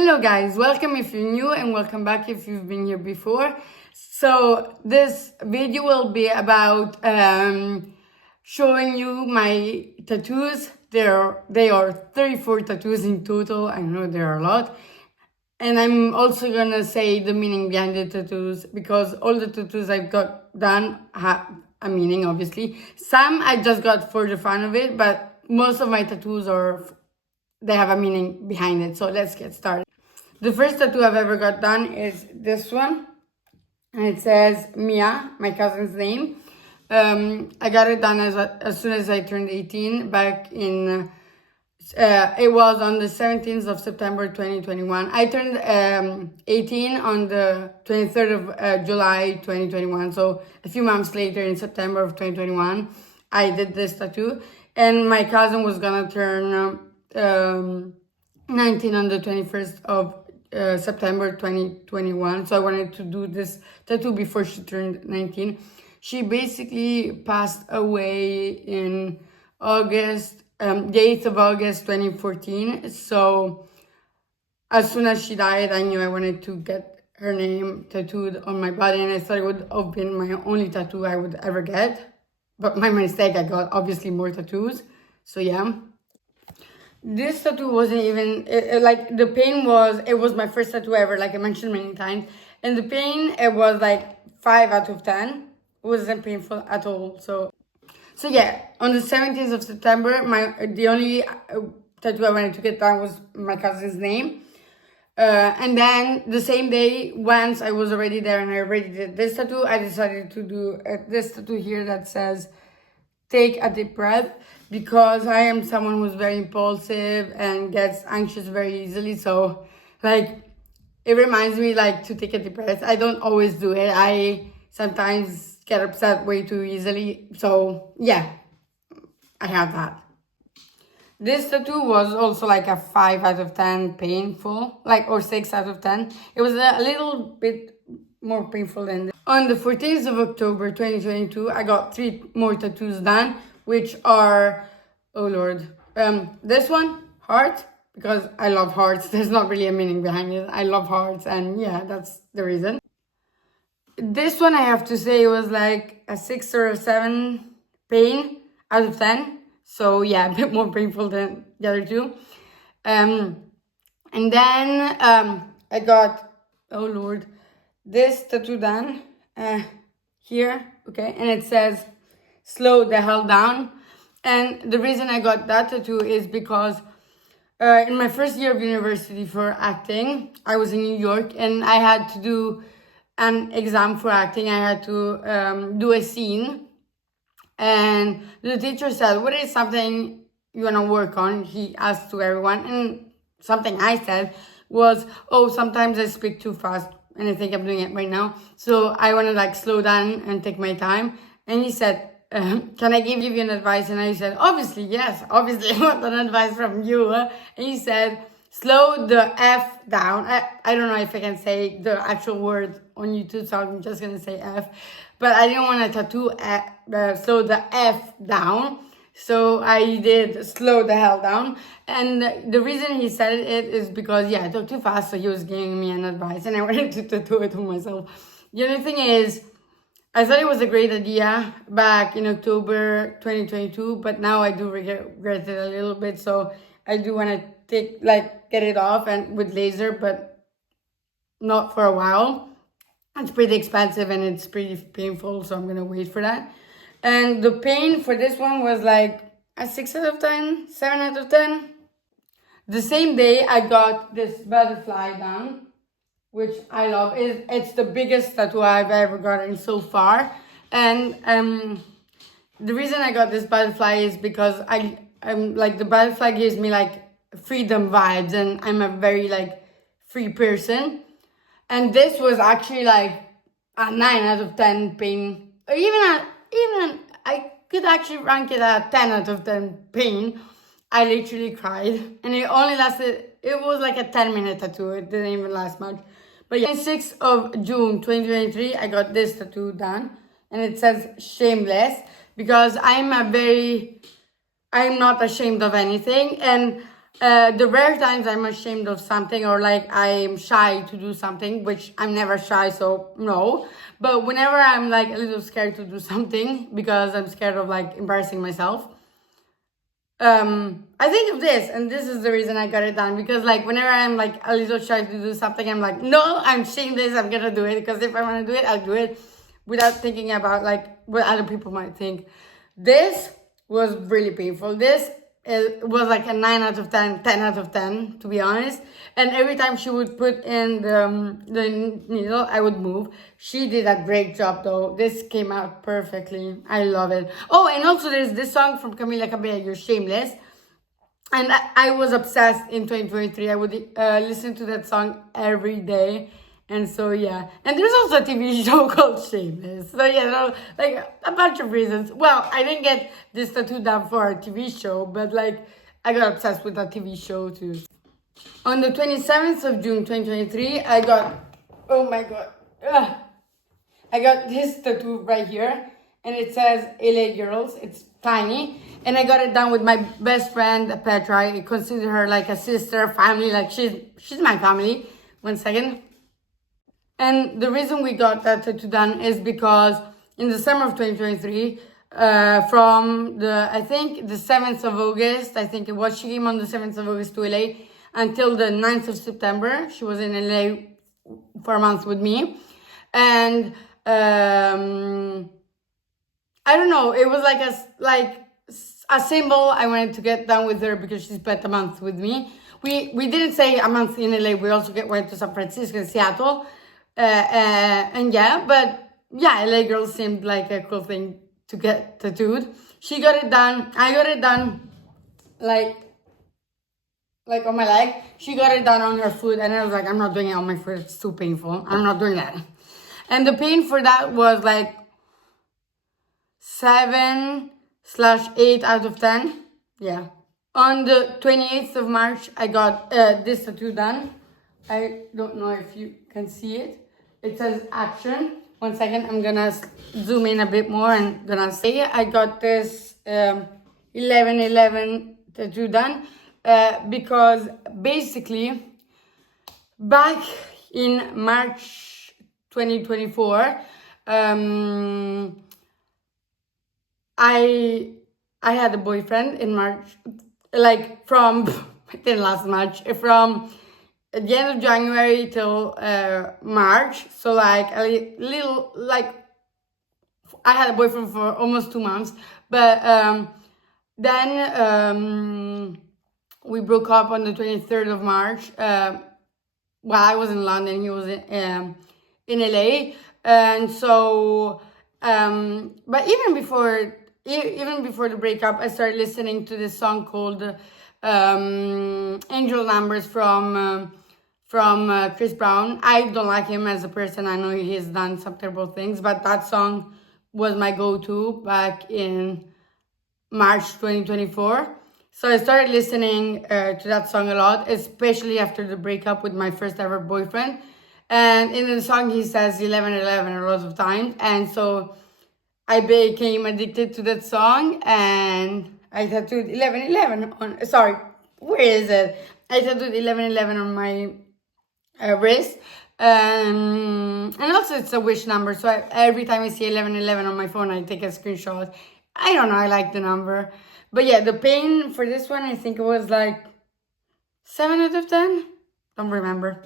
Hello guys, welcome if you're new and welcome back if you've been here before. So this video will be about showing you my tattoos. They are 34 tattoos in total. I know there are a lot. And I'm also gonna say the meaning behind the tattoos because all the tattoos I've got done have a meaning, obviously. Some I just got for the fun of it, but most of my tattoos they have a meaning behind it. So let's get started. The first tattoo I've ever got done is this one. And it says Mia, my cousin's name. I got it done as soon as I turned 18 back in, it was on the 17th of September 2021. I turned 18 on the 23rd of July 2021. So a few months later in September of 2021, I did this tattoo. And my cousin was gonna turn 19 on the 21st of September 2021. So I wanted to do this tattoo before she turned 19. She basically passed away in August, the 8th of August 2014. So as soon as she died, I knew I wanted to get her name tattooed on my body, and I thought it would have been my only tattoo I would ever get. But my mistake, I got obviously more tattoos. So yeah. This tattoo wasn't even, like, the pain was, it was my first tattoo ever, like I mentioned many times. And the pain, it was like 5 out of 10. It wasn't painful at all. So yeah, on the 17th of September, the only tattoo I wanted to get done was my cousin's name. And then the same day, once I was already there and I already did this tattoo, I decided to do this tattoo here that says, take a deep breath, because I am someone who's very impulsive and gets anxious very easily. So like, it reminds me like to take a deep breath. I don't always do it. I sometimes get upset way too easily. So yeah, I have that. This tattoo was also like a 5 out of 10 painful, or 6 out of 10. It was a little bit more painful than this. On the 14th of October 2022, I got 3 more tattoos done, which are, oh Lord, this one, heart, because I love hearts. There's not really a meaning behind it. I love hearts, and yeah, that's the reason. This one, I have to say, was like a 6 or a 7 pain out of 10. So yeah, a bit more painful than the other two. And then I got, oh Lord, this tattoo done here, okay, and it says slow the hell down. And the reason I got that tattoo is because in my first year of university for acting, I was in New York and I had to do an exam for acting. I had to do a scene, and the teacher said, what is something you want to work on? He asked to everyone, and something I said was, oh, sometimes I speak too fast, and I think I'm doing it right now. So I want to like slow down and take my time. And he said, can I give you an advice? And I said, obviously, yes, obviously I want an advice from you. And he said, slow the F down. I don't know if I can say the actual word on YouTube, so I'm just going to say F. But I didn't want to tattoo slow the F down. So I did slow the hell down. And the reason he said it is because, yeah, I talked too fast, so he was giving me an advice, and I wanted to tattoo it on myself. The other thing is, I thought it was a great idea back in October 2022, but now I do regret it a little bit. So I do want to get it off and with laser, but not for a while. It's pretty expensive and it's pretty painful, so I'm going to wait for that. And the pain for this one was like a 6 out of 10, 7 out of 10. The same day I got this butterfly done, which I love. It's the biggest tattoo I've ever gotten so far. And the reason I got this butterfly is because I'm like, the butterfly gives me like freedom vibes, and I'm a very like free person. And this was actually like a 9 out of 10 pain, or even I could actually rank it at 10 out of 10 pain. I literally cried, and it only lasted, it was like a 10-minute tattoo. It didn't even last much. But yeah, on 6th of June 2023, I got this tattoo done, and it says shameless, because I'm not ashamed of anything, and The rare times I'm ashamed of something or like I'm shy to do something, which I'm never shy, so no. But whenever I'm like a little scared to do something because I'm scared of like embarrassing myself, I think of this, and this is the reason I got it done. Because like whenever I'm like a little shy to do something, I'm like, no, I'm shameless, I'm gonna do it. Because if I want to do it, I'll do it without thinking about like what other people might think. This was really painful. This it was like a 9 out of 10, 10 out of 10, to be honest. And every time she would put in the needle, I would move. She did a great job though. This came out perfectly. I love it. Oh, and also there's this song from Camila Cabello, Shameless. And I was obsessed in 2023. I would listen to that song every day. And so, yeah. And there's also a TV show called Shameless. So, yeah, no, like a bunch of reasons. Well, I didn't get this tattoo done for a TV show, but like I got obsessed with that TV show too. On the 27th of June 2023, I got, oh my god, I got this tattoo right here. And it says LA Girls. It's tiny. And I got it done with my best friend, Petra. I consider her like a sister, family. Like she's my family. 1 second. And the reason we got that tattoo done is because in the summer of 2023, from I think the 7th of August, I think it was, she came on the 7th of August to LA until the 9th of September. She was in LA for a month with me. And I don't know, it was like a symbol I wanted to get done with her because she spent a month with me. We didn't say a month in LA, we also went to San Francisco and Seattle. And yeah, but yeah, LA Girls seemed like a cool thing to get tattooed. She got it done. I got it done like on my leg. She got it done on her foot, and I was like, I'm not doing it on my foot. It's too painful. I'm not doing that. And the pain for that was like 7/8 out of 10. Yeah. On the 28th of March, I got this tattoo done. I don't know if you can see it. It says action. 1 second, I'm gonna zoom in a bit more and gonna say I got this 11/11 tattoo done because basically back in March 2024, I had a boyfriend in March, like from I think last March, from at the end of January till March. So like a little, like I had a boyfriend for almost 2 months, but then we broke up on the 23rd of March. Well, I was in London, he was in LA, and so but even before the breakup, I started listening to this song called Angel Numbers from Chris Brown. I don't like him as a person. I know he has done some terrible things, but that song was my go-to back in March 2024. So I started listening to that song a lot, especially after the breakup with my first ever boyfriend. And in the song, he says 11/11 a lot of times. And so I became addicted to that song, and I tattooed 11/11 on, sorry, where is it? I tattooed 11/11 on my wrist. And also it's a wish number, so every time I see 11/11 on my phone, I take a screenshot. I don't know, I like the number. But yeah, the pain for this one, I think it was like 7 out of 10. Don't remember.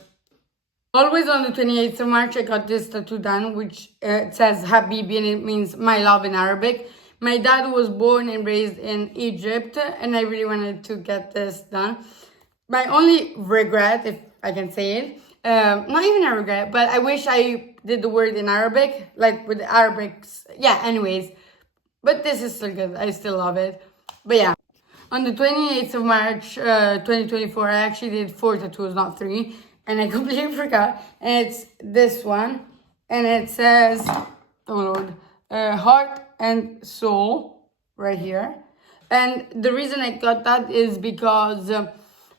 Always on the 28th of March, I got this tattoo done, which says Habibi, and it means my love in Arabic. My dad was born and raised in Egypt, and I really wanted to get this done. My only regret, if I can say it, not even a regret, but I wish I did the word in Arabic, like with the Arabics. Yeah, anyways. But this is still good. I still love it. But yeah. On the 28th of March, 2024, I actually did 4 tattoos, not 3. And I completely forgot. And it's this one. And it says, oh Lord, heart and soul right here. And the reason I got that is because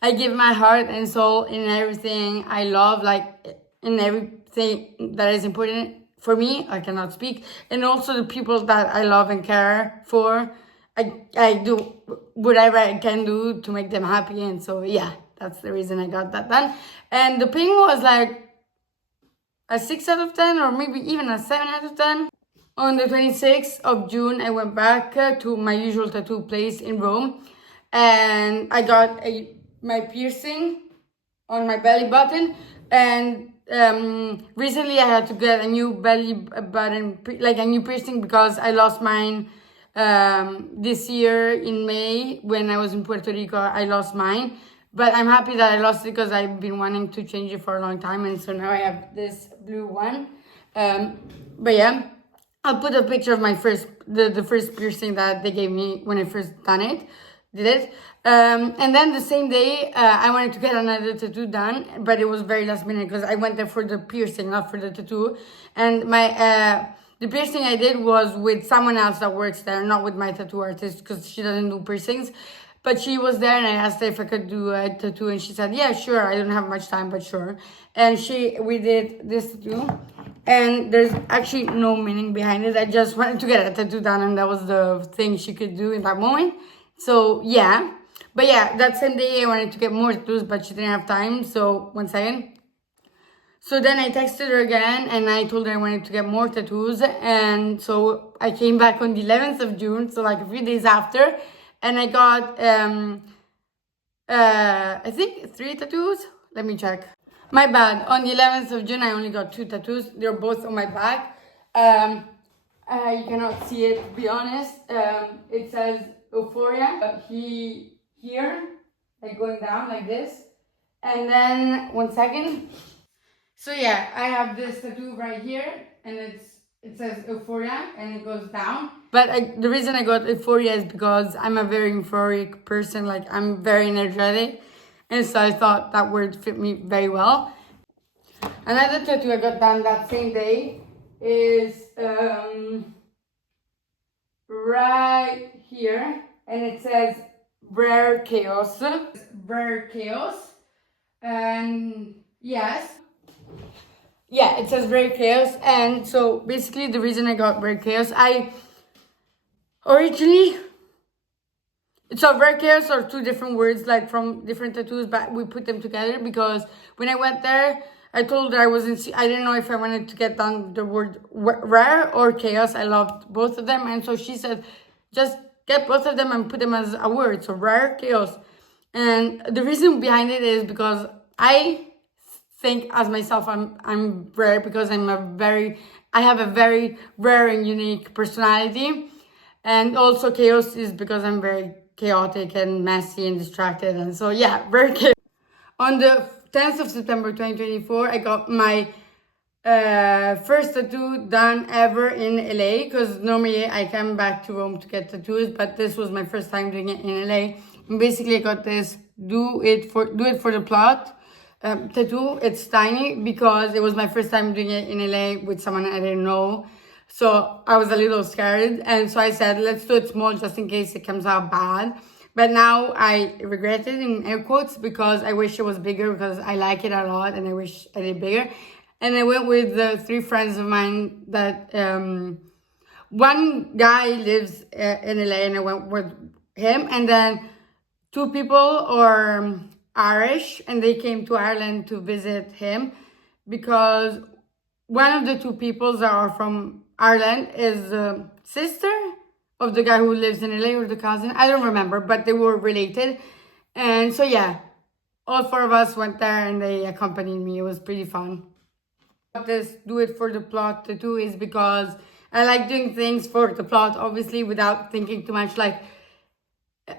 I give my heart and soul in everything I love, like in everything that is important for me. I cannot speak. And also the people that I love and care for. I do whatever I can do to make them happy. And so, yeah, that's the reason I got that done. And the painting was like a 6 out of 10 or maybe even a 7 out of 10. On the 26th of June, I went back to my usual tattoo place in Rome, and I got my piercing on my belly button. And recently I had to get a new belly button, like a new piercing, because I lost mine this year in May when I was in Puerto Rico. I lost mine, but I'm happy that I lost it because I've been wanting to change it for a long time, and so now I have this blue one. But yeah, I'll put a picture of my the first piercing that they gave me when I first did it. And then the same day, I wanted to get another tattoo done, but it was very last minute because I went there for the piercing, not for the tattoo. And the piercing I did was with someone else that works there, not with my tattoo artist, because she doesn't do piercings. But she was there, and I asked her if I could do a tattoo, and she said, yeah, sure. I don't have much time, but sure. And we did this tattoo, and there's actually no meaning behind it. I just wanted to get a tattoo done, and that was the thing she could do in that moment. So, yeah. But yeah, that same day I wanted to get more tattoos, but she didn't have time. So, 1 second. So then I texted her again, and I told her I wanted to get more tattoos. And so I came back on the 11th of June, so like a few days after. And I got, I think 3 tattoos. Let me check. My bad. On the 11th of June, I only got 2 tattoos. They're both on my back. You cannot see it, to be honest. It says Euphoria. Here, like going down like this. And then, 1 second. So yeah, I have this tattoo right here, and it says Euphoria, and it goes down. But the reason I got Euphoria is because I'm a very euphoric person. Like, I'm very energetic, and so I thought that word fit me very well. Another tattoo I got done that same day is right here, and it says Rare Chaos. Rare Chaos. And yes. Yeah, it says Rare Chaos. And so basically the reason I got Rare Chaos, so Rare Chaos are 2 different words, like from different tattoos, but we put them together because when I went there, I told her I didn't know if I wanted to get down the word rare or chaos. I loved both of them. And so she said, just get both of them and put them as a word. So rare, chaos. And the reason behind it is because I think as myself, I'm rare because I have a very rare and unique personality. And also chaos is because I'm very chaotic and messy and distracted. And so yeah, rare chaos. On the 10th of September 2024, I got my first tattoo done ever in LA, because normally I come back to Rome to get tattoos, but this was my first time doing it in LA. And basically I got this do it for the plot tattoo. It's tiny because it was my first time doing it in LA with someone I didn't know. So I was a little scared, and so I said, let's do it small just in case it comes out bad. But now I regret it, in air quotes, because I wish it was bigger, because I like it a lot and I wish I did bigger. And I went with the 3 friends of mine that, one guy lives in LA, and I went with him. And then 2 people are Irish, and they came to Ireland to visit him, because one of the 2 people that are from Ireland is the sister of the guy who lives in LA, or the cousin. I don't remember, but they were related. And so yeah, all 4 of us went there and they accompanied me. It was pretty fun. This do it for the plot tattoo is because I like doing things for the plot, obviously, without thinking too much. Like,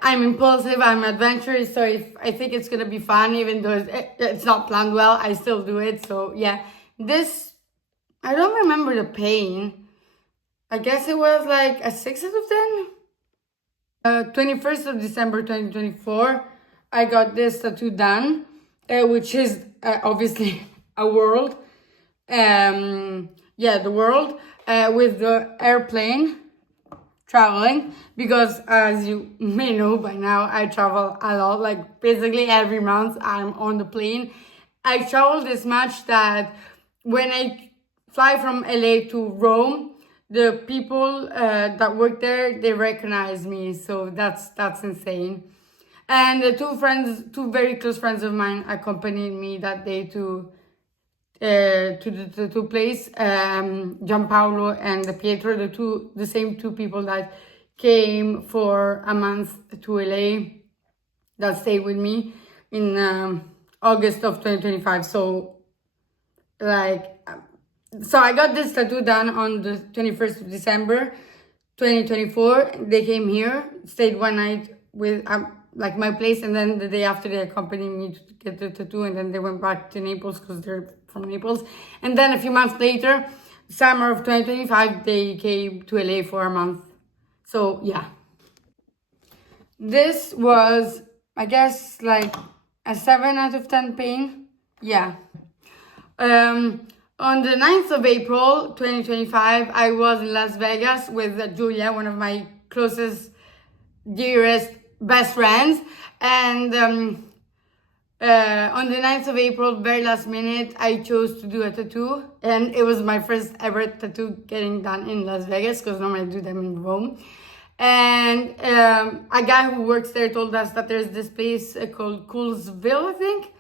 I'm impulsive, I'm adventurous, so if I think it's gonna be fun, even though it's not planned well, I still do it. So yeah, this, I don't remember the pain. I guess it was like a 6 out of 10. 21st of December 2024, I got this tattoo done, which is obviously a world. Yeah, the world, with the airplane traveling, because as you may know by now, I travel a lot. Like, basically every month I'm on the plane. I travel this much that when I fly from LA to Rome, the people that work there, they recognize me, so that's insane. And the two very close friends of mine, accompanied me that day to the tattoo place. Gianpaolo and Pietro, the same two people that came for a month to LA, that stayed with me in August of 2025. So I got this tattoo done on the 21st of December 2024. They came here, stayed one night with my place, and then the day after they accompanied me to get the tattoo, and then they went back to Naples because they're from Naples. And then a few months later, summer of 2025, they came to LA for a month. So yeah. This was, I guess, like a 7 out of 10 pain. Yeah. On the 9th of April 2025, I was in Las Vegas with Julia, one of my closest, dearest, best friends. And on the 9th of April, very last minute, I chose to do a tattoo. And it was my first ever tattoo getting done in Las Vegas, because normally I do them in Rome. And a guy who works there told us that there's this place called Coolsville, I think,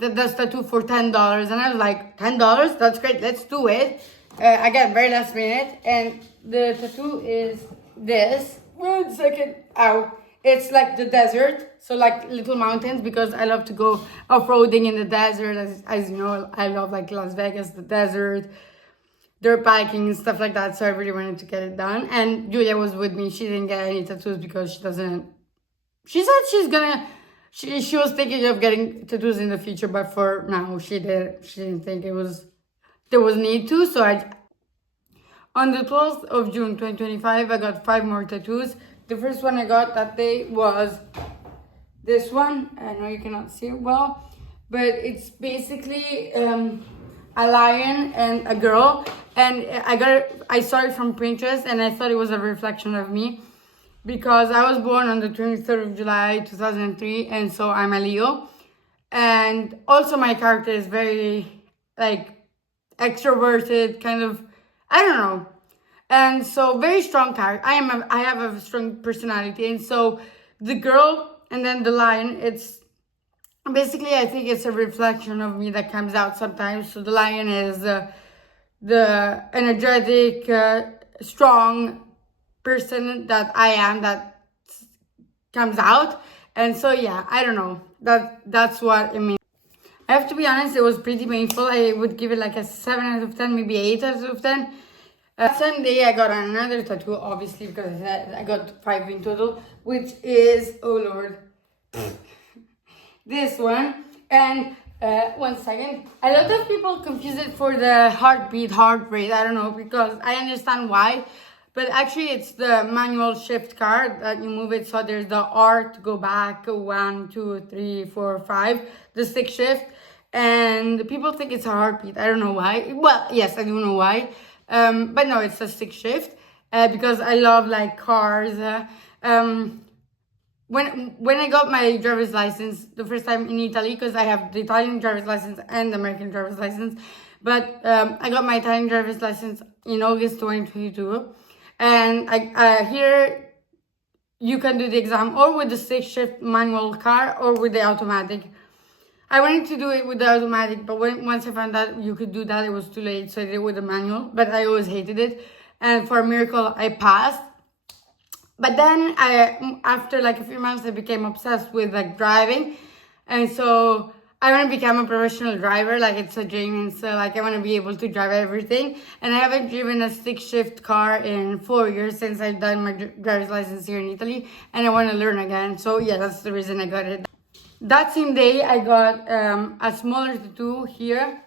that does tattoo for $10. And I was like, $10? That's great, let's do it. I got very last minute, and the tattoo is this. 1 second. Ow. It's like the desert, so like little mountains, because I love to go off-roading in the desert. As you know, I love like Las Vegas, the desert, dirt biking and stuff like that. So I really wanted to get it done. And Julia was with me. She didn't get any tattoos because she said she was thinking of getting tattoos in the future, but for now she didn't think there was need to. So on the 12th of June 2025, I got 5 more tattoos. The first one I got that day was this one. I know you cannot see it well, but it's basically a lion and a girl. And I saw it from Pinterest, and I thought it was a reflection of me, because I was born on the 23rd of July 2003, and so I'm a Leo. And also my character is very like extroverted, kind of, I don't know. And so very strong character. I have a strong personality. And so the girl and then the lion, it's basically, I think it's a reflection of me that comes out sometimes. So the lion is the energetic, strong person that I am, that comes out. And so yeah, I don't know, that's what it means. I have to be honest, it was pretty painful. I would give it like a 7 out of 10, maybe 8 out of 10. Sunday I got another tattoo, obviously, because I got 5 in total, which is, oh lord, this one. And 1 second, a lot of people confuse it for the heart rate. I don't know, because I understand why, but actually it's the manual shift car that you move it. So there's the R to go back, 1, 2, 3, 4, 5, the stick shift, and people think it's a heartbeat. I don't know why. Well, yes, I do know why. But no, it's a stick shift, because I love like cars. When I got my driver's license the first time in Italy, because I have the Italian driver's license and the American driver's license, but I got my Italian driver's license in August 2022, and here you can do the exam or with the stick shift manual car or with the automatic. I wanted to do it with the automatic, but once I found out you could do that, it was too late, so I did it with the manual, but I always hated it. And for a miracle, I passed. But then after like a few months, I became obsessed with like driving. And so I want to become a professional driver, like it's a dream. And so like I want to be able to drive everything. And I haven't driven a stick shift car in 4 years since I've done my driver's license here in Italy. And I want to learn again. So yeah, that's the reason I got it. That same day, I got a smaller tattoo here,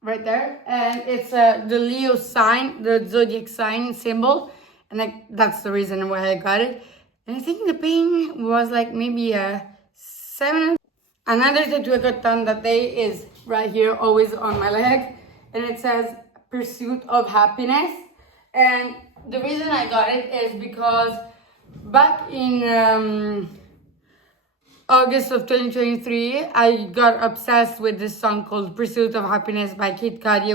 right there, and it's the Leo sign, the zodiac sign symbol, and that's the reason why I got it. And I think the pain was like maybe a 7. Another tattoo I got done that day is right here, always on my leg, and it says "Pursuit of Happiness." And the reason I got it is because back in August of 2023, I got obsessed with this song called Pursuit of Happiness by Kid Cudi.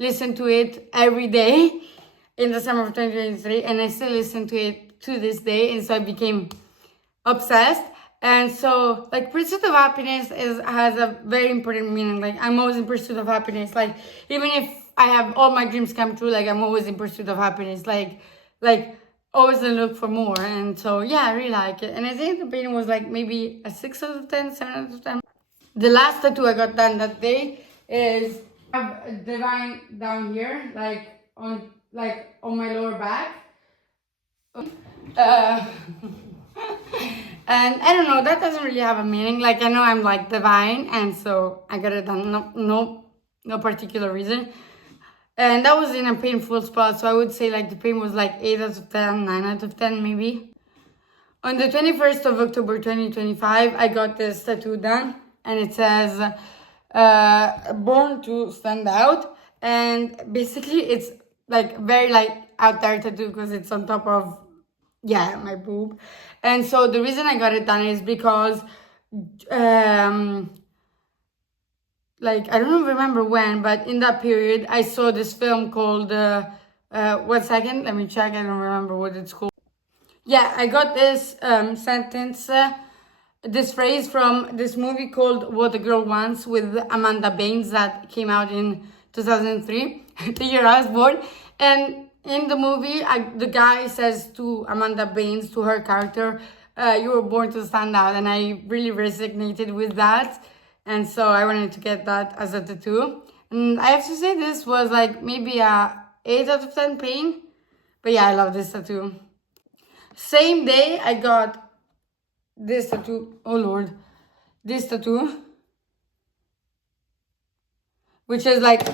listened to it every day in the summer of 2023, and I still listen to it to this day, and so I became obsessed. And so, like, pursuit of happiness has a very important meaning. Like, I'm always in pursuit of happiness. Like, even if I have all my dreams come true, like, I'm always in pursuit of happiness. Like always on the look for more. And so, yeah, I really like it. And I think the painting was like maybe a 6 out of 10, 7 out of 10. The last tattoo I got done that day is I have a divine down here, like on my lower back. And I don't know, that doesn't really have a meaning. Like, I know I'm like divine, and so I got it done. No particular reason. And that was in a painful spot, so I would say like the pain was like 8 out of 10, 9 out of 10 maybe. On the 21st of October 2025, I got this tattoo done, and it says born to stand out. And basically it's like very like out there tattoo because it's on top of, yeah, my boob. And so the reason I got it done is because like, I don't remember when, but in that period I saw this film called 1 second, let me check, I don't remember what it's called. Yeah, I got this sentence, this phrase from this movie called What a Girl Wants with Amanda Bynes that came out in 2003, the year I was born. And in the movie, the guy says to Amanda Bynes, to her character, you were born to stand out. And I really resonated with that. And so I wanted to get that as a tattoo. And I have to say this was like maybe a 8 out of 10 pain. But yeah, I love this tattoo. Same day, I got this tattoo. Oh Lord. This tattoo. Which is like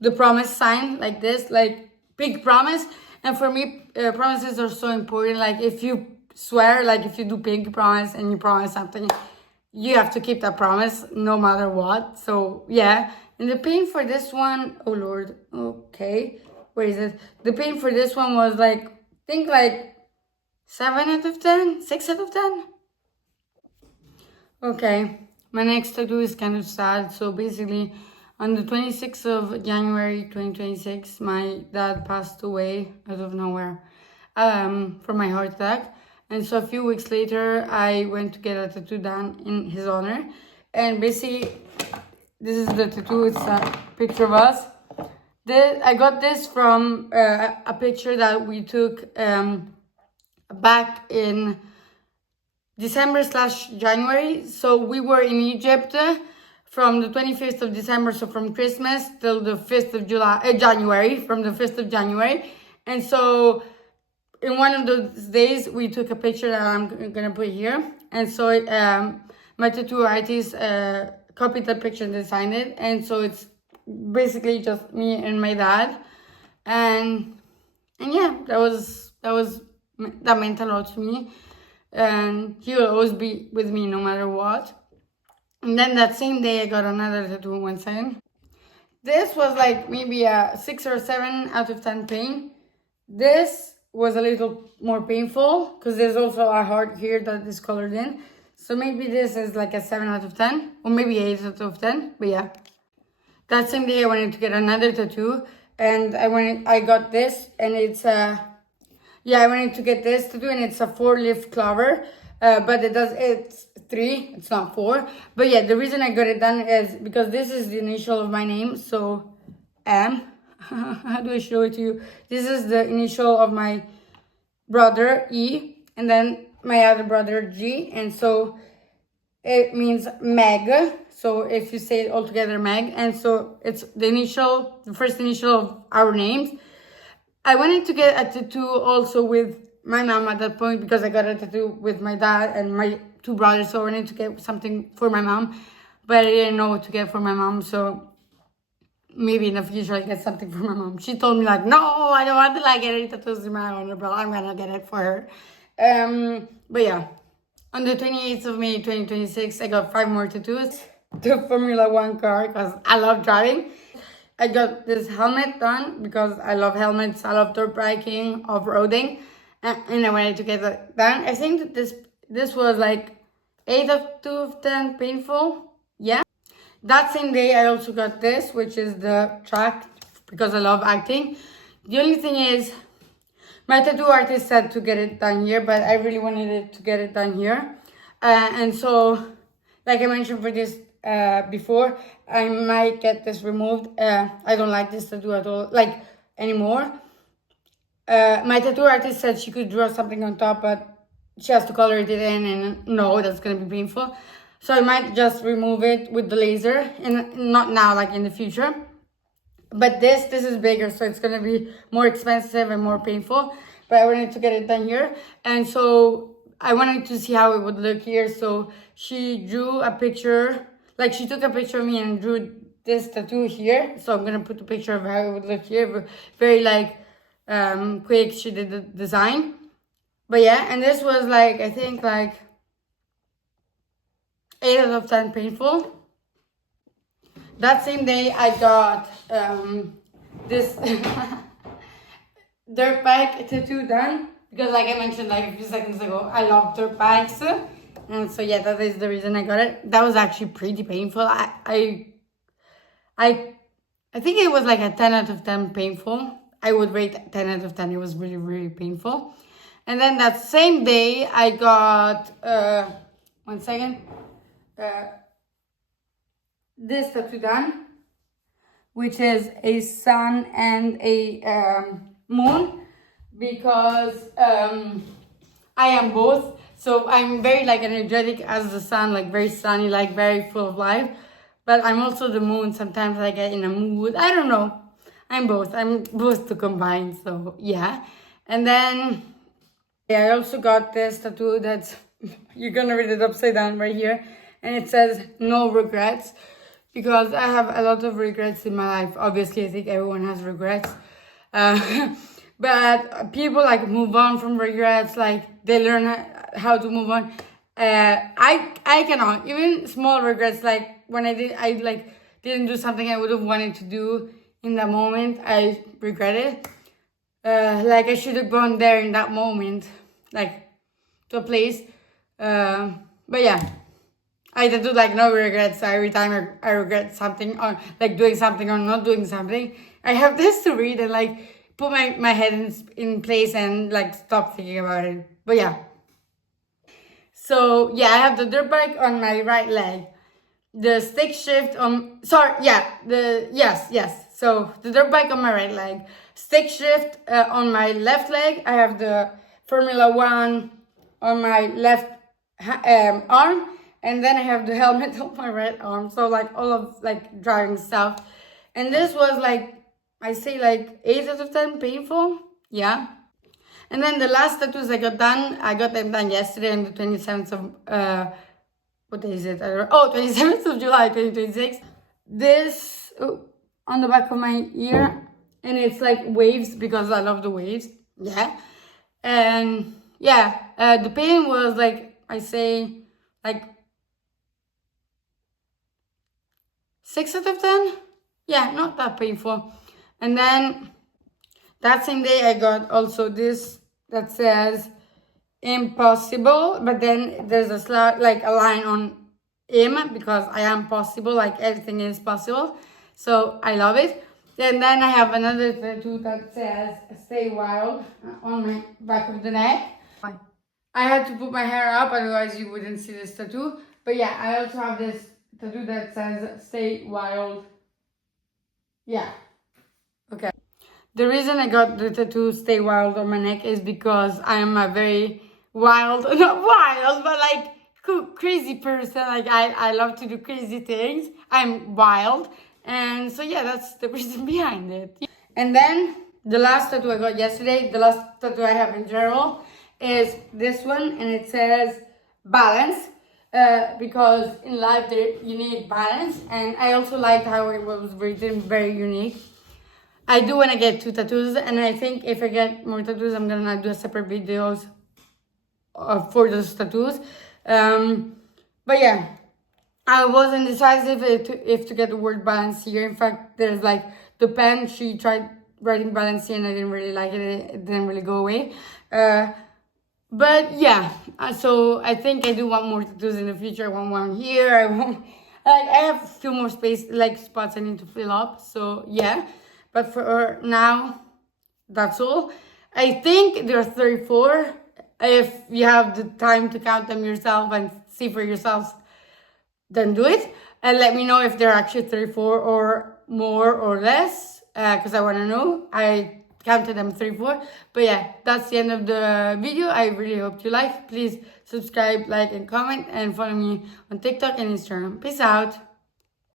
the promise sign, like this, like big promise. And for me, promises are so important. Like, if you swear, like if you do big promise and you promise something, you have to keep that promise no matter what. So yeah. And the pain for this one, oh Lord, okay, where is it? The pain for this one was like, I think like 7 out of 10, 6 out of 10. Okay, my next tattoo is kind of sad. So basically, on the 26th of January 2026, my dad passed away out of nowhere from my heart attack. And so a few weeks later, I went to get a tattoo done in his honor. And basically, this is the tattoo. It's a picture of us. I got this from a picture that we took back in December/January. So we were in Egypt from the 25th of December, so from Christmas till the 5th of January, from the 5th of January. And so in one of those days, we took a picture that I'm gonna put here. And so my tattoo artist copied that picture and designed it. And so it's basically just me and my dad. And yeah, that meant a lot to me. And he will always be with me no matter what. And then that same day, I got another tattoo. 1 second. This was like maybe a 6 or 7 out of 10 pain. This was a little more painful because there's also a heart here that is colored in. So maybe this is like a 7 out of 10 or maybe 8 out of 10. But yeah, that same day I wanted to get another tattoo, and I got this, and it's I wanted to get this tattoo, and it's a 4-leaf clover. But it's 3, it's not 4. But yeah, the reason I got it done is because this is the initial of my name. So M. How do I show it to you? This is the initial of my brother, E, and then my other brother, G. And so it means Meg. So if you say it all together, Meg. And so it's the first initial of our names. I wanted to get a tattoo also with my mom at that point because I got a tattoo with my dad and my 2 brothers. So I wanted to get something for my mom, but I didn't know what to get for my mom. So maybe in the future I get something for my mom. She told me like, no, I don't want to like get any tattoos in my honor, but I'm gonna get it for her. But yeah, on the 28th of May 2026, I got 5 more tattoos. The Formula 1 car because I love driving. I got this helmet done because I love helmets. I love dirt biking, off-roading, and I wanted to get that done. I think that this was like 8 out of 10 painful. Yeah. That same day, I also got this, which is the track because I love acting. The only thing is, my tattoo artist said to get it done here, but I really wanted it to get it done here. And so, like I mentioned for this before, I might get this removed. I don't like this tattoo at all, like, anymore. My tattoo artist said she could draw something on top, but she has to color it in, and no, that's gonna be painful. So I might just remove it with the laser, and not now, like in the future. But this is bigger, so it's gonna be more expensive and more painful. But I wanted to get it done here, and so I wanted to see how it would look here. So she drew a picture, like she took a picture of me and drew this tattoo here. So I'm gonna put a picture of how it would look here. Very like quick. She did the design, but yeah. And this was like, I think like 8 out of 10 painful. That same day I got this dirt bike tattoo done, because like I mentioned like a few seconds ago, I love dirt bikes, and so yeah, that is the reason I got it. That was actually pretty painful. I think it was like a 10 out of 10 painful. I would rate 10 out of 10. It was really, really painful. And then that same day I got one second, this tattoo done, which is a sun and a moon, because I am both. So I'm very like energetic as the sun, like very sunny, like very full of life. But I'm also the moon. Sometimes I get in a mood. I don't know. I'm both to combine. So yeah. And then yeah, I also got this tattoo that's you're gonna read it upside down right here, and it says no regrets, because I have a lot of regrets in my life. Obviously, I think everyone has regrets. But people like move on from regrets, like they learn how to move on. I cannot. Even small regrets, like when I didn't do something I would have wanted to do in that moment, I regret it. Like I should have gone there in that moment, like to a place. But yeah. I do like no regrets. So every time I regret something, or like doing something or not doing something, I have this to read and like put my head in place and like stop thinking about it. But yeah. So yeah, I have the dirt bike on my right leg. The stick shift on, yes. So the dirt bike on my right leg. Stick shift on my left leg. I have the Formula One on my left arm. And then I have the helmet on my right arm. So like all of like driving stuff. And this was like, I say like 8 out of 10 painful. Yeah. And then the last tattoos I got them done yesterday on the 27th of, what day is it? I don't know. 27th of July, 2026. This on the back of my ear. And it's like waves, because I love the waves. Yeah. And yeah, the pain was like, I say like 6 out of 10? Yeah, not that painful. And then that same day I got also this that says impossible, but then there's a like a line on im, because I am possible, like everything is possible. So I love it. And then I have another tattoo that says stay wild on my back of the neck. I had to put my hair up, otherwise you wouldn't see this tattoo. But yeah, I also have this tattoo that says stay wild. Yeah. Okay. The reason I got the tattoo stay wild on my neck is because I am a very wild, not wild, but like crazy person. Like I love to do crazy things. I'm wild. And so yeah, that's the reason behind it. And then the last tattoo I got yesterday, the last tattoo I have in general, is this one, and it says balance. Because in life you need balance, and I also liked how it was written, very unique. I do want to get 2 tattoos, and I think if I get more tattoos, I'm gonna do a separate videos for those tattoos. But yeah, I wasn't decisive if to get the word balance here. In fact, there's like the pen, she tried writing balance here and I didn't really like it. It didn't really go away. But yeah, so I think I do want more tattoos in the future. I want one here. I have a few more space, like spots I need to fill up. So yeah, But for now, that's all. I think there are 34. If you have the time to count them yourself and see for yourselves, then do it. And let me know if there are actually 34 or more or less, because I want to know. I counted them 34. But yeah, that's the end of the video. I really hope you like. Please subscribe, like, and comment, and follow me on TikTok and Instagram. Peace out.